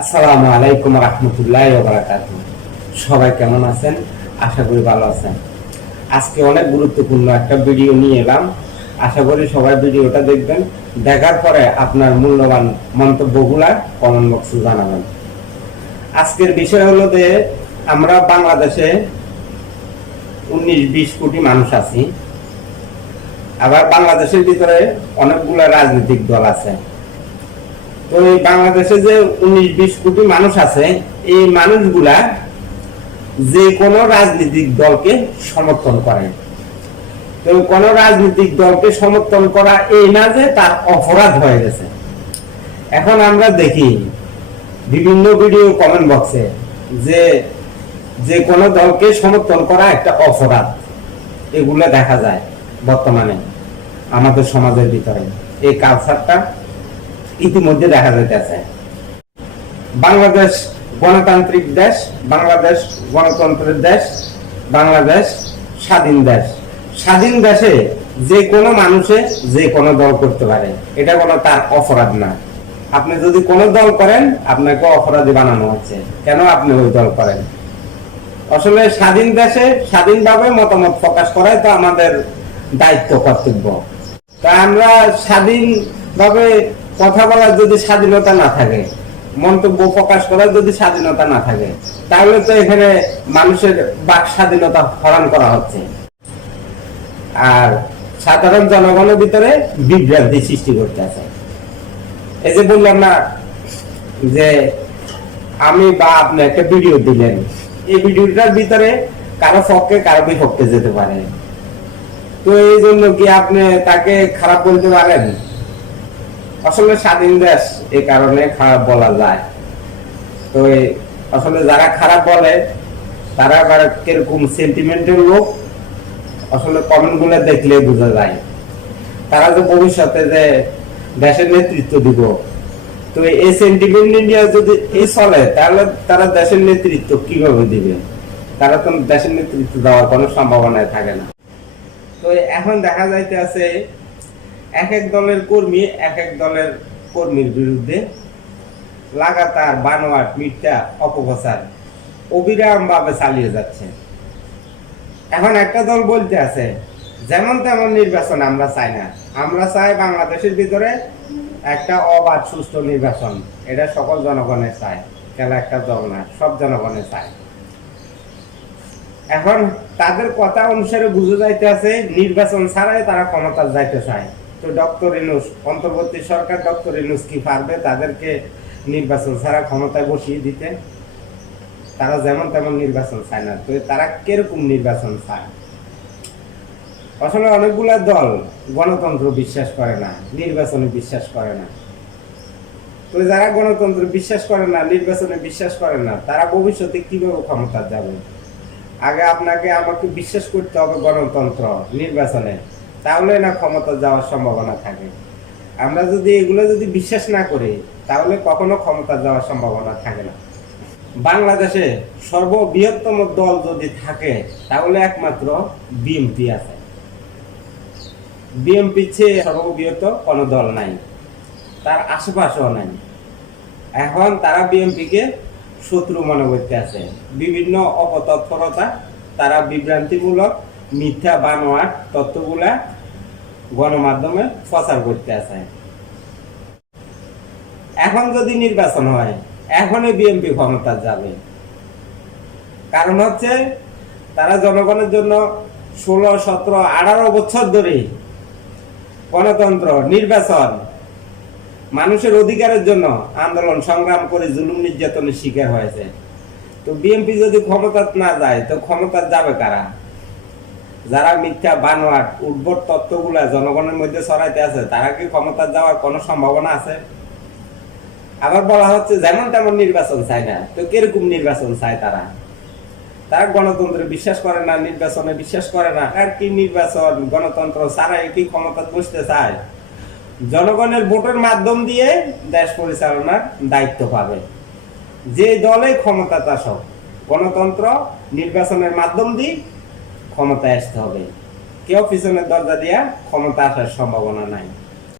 আসসালামু আলাইকুম রহমতুল্লাহ সবাই কেমন আছেন? আশা করি ভালো আছেন। আজকে অনেক গুরুত্বপূর্ণ একটা ভিডিও নিয়ে এলাম। আশা করি সবাই ভিডিওটা দেখবেন। দেখার পরে আপনার মূল্যবান মন্তব্যগুলা কমেন্ট বক্সে জানাবেন। আজকের বিষয় হলো যে, আমরা বাংলাদেশে উনিশ বিশ কোটি মানুষ আছি। আবার বাংলাদেশের ভিতরে অনেকগুলো রাজনৈতিক দল আছে। এই বাংলাদেশে যে উনিশ বিশ কোটি মানুষ আছে, এই মানুষগুলা যে কোনো রাজনৈতিক দলকে সমর্থন করে। তো কোন রাজনৈতিক দলকে সমর্থন করা এই না যে তার অপরাধ হয়ে গেছে। এখন আমরা দেখি, বিভিন্ন ভিডিও কমেন্ট বক্সে যে যে কোনো দলকে সমর্থন করা একটা অপরাধ। এগুলো দেখা যায় বর্তমানে আমাদের সমাজের ভিতরে। এই কালচারটা ইতিমধ্যে দেখা যাইতেছে। বাংলাদেশ গণতান্ত্রিক দেশ, বাংলাদেশ গণতন্ত্রের দেশ, বাংলাদেশ স্বাধীন দেশ। স্বাধীন দেশে যে কোনো মানুষে যে কোনো দল করতে পারে। এটা কোনো তার অপরাধ না। আপনি যদি কোনো দল করেন, আপনাকে অপরাধী বানানো হচ্ছে। কেন আপনি ওই দল করেন? আসলে স্বাধীন দেশে স্বাধীনভাবে মতামত প্রকাশ করাই তো আমাদের দায়িত্ব, কর্তব্য। তা আমরা স্বাধীনভাবে কথা বলার যদি স্বাধীনতা না থাকে, মন্তব্য প্রকাশ করার যদি স্বাধীনতা না থাকে, তাহলে তো এখানে মানুষের বাক স্বাধীনতা হরণ করা হচ্ছে। আর সাধারণ জনগণের ভিতরে বিভ্রান্তি সৃষ্টি করতে আছে। এই যে বললাম না যে আমি বা আপনি একটা ভিডিও দিলেন, এই ভিডিওটার ভিতরে কারও পক্ষে কারও বিপক্ষে যেতে পারে। তো এই জন্য কি আপনি তাকে খারাপ বলতে পারেন? আসলে স্বাধীন দেশ এই কারণে খারাপ বলা যায়। তো আসলে যারা খারাপ বলে, তারা আবার কীরকম সেন্টিমেন্টের লোক, আসলে কমেন্টগুলো দেখলে বোঝা যায়। তারা যে ভবিষ্যতে যে দেশের নেতৃত্ব দিব, তো এই সেন্টিমেন্ট ইন্ডিয়া যদি এই চলে, তাহলে তারা দেশের নেতৃত্ব কীভাবে দিবে? তারা তো দেশের নেতৃত্ব দেওয়ার কোনো সম্ভাবনায় থাকে না। তো এখন দেখা যাইতে আছে এক এক দলের কর্মী এক এক দলের কর্মীর বিরুদ্ধে লাগাতার বানোয়াট, মিথ্যা অপপ্রচার অবিরাম ভাবে চালিয়ে যাচ্ছে। এখন একটা দল বলতে আছে, যেমন তেমন নির্বাচন আমরা চাই না। আমরা চাই বাংলাদেশের ভিতরে একটা অবাধ, সুষ্ঠু নির্বাচন। এটা সকল জনগণের চায় খেলা একটা দল না, সব জনগণের চায় এখন তাদের কথা অনুসারে বুঝে যাইতে আছে, নির্বাচন ছাড়াই তারা ক্ষমতা যাইতে চায়। তো ডক্টর ইনুস, অন্তর্বর্তী সরকার ডক্টর ইনুস কি পারবে তাদেরকে নির্বাচন ছাড়া ক্ষমতায় বসিয়ে দিতে? তারা যেমন তেমন নির্বাচন চায় না। তো তারা কীরকম নির্বাচন চায়? আসলে অনেকগুলা দল গণতন্ত্র বিশ্বাস করে না, নির্বাচনে বিশ্বাস করে না। তো যারা গণতন্ত্র বিশ্বাস করে না, নির্বাচনে বিশ্বাস করে না, তারা ভবিষ্যতে কীভাবে ক্ষমতা যাবে? আগে আপনাকে আমাকে বিশ্বাস করতে হবে গণতন্ত্র নির্বাচনে। তাহলে না ক্ষমতা যাওয়ার সম্ভাবনা থাকে। আমরা যদি এগুলো যদি বিশ্বাস না করি, তাহলে কখনো ক্ষমতা যাওয়ার সম্ভাবনা থাকে না। বাংলাদেশে সর্ববৃহত্তম দল যদি থাকে, তাহলে একমাত্র বিএনপি আছে। বিএনপি চেয়ে সর্ববৃহৎ কোনো দল নাই। তার আশেপাশেও নাই। এখন তারা বিএনপিকে শত্রু মনে করতে আছে। বিভিন্ন অপতৎপরতা তারা বিভ্রান্তিমূলক মিথ্যা বানোয়াট তথ্যগুলা গণমাধ্যমে প্রচার করতে আছে। এখন যদি নির্বাচন হয়, এখনই বিএনপি ক্ষমতা যাবে। কারণ হচ্ছে, তারা জনগণের জন্য ষোলো, সতেরো, আঠারো বছর ধরে গণতন্ত্র, নির্বাচন, মানুষের অধিকারের জন্য আন্দোলন, সংগ্রাম করে জুলুম নির্যাতনের শিকার হয়েছে। তো বিএনপি যদি ক্ষমতা না যায়, তো ক্ষমতা যাবে কারা? যারা মিথ্যা বানোয়াট, উদ্ভট তত্ত্বগুলা জনগণের মধ্যে ছড়াইতে আছে, তারা কি ক্ষমতা যাওয়ার কোনো সম্ভাবনা আছে? আবার বলা হচ্ছে, যেমন তেমন নির্বাচন চায় না। তো কীরকম নির্বাচন চায় তারা? তারা গণতন্ত্রে বিশ্বাস করে না, নির্বাচনে বিশ্বাস করে না। আর কি নির্বাচন, গণতন্ত্র ছাড়াই কি ক্ষমতা বসতে চায়? জনগণের ভোটের মাধ্যম দিয়ে দেশ পরিচালনার দায়িত্ব পাবে। যে দলে ক্ষমতা চাষক গণতন্ত্র নির্বাচনের মাধ্যম দিয়ে ক্ষমতায় আসতে হবে। কেউ পিছনের দরজা দিয়া ক্ষমতা আসার সম্ভাবনা নাই।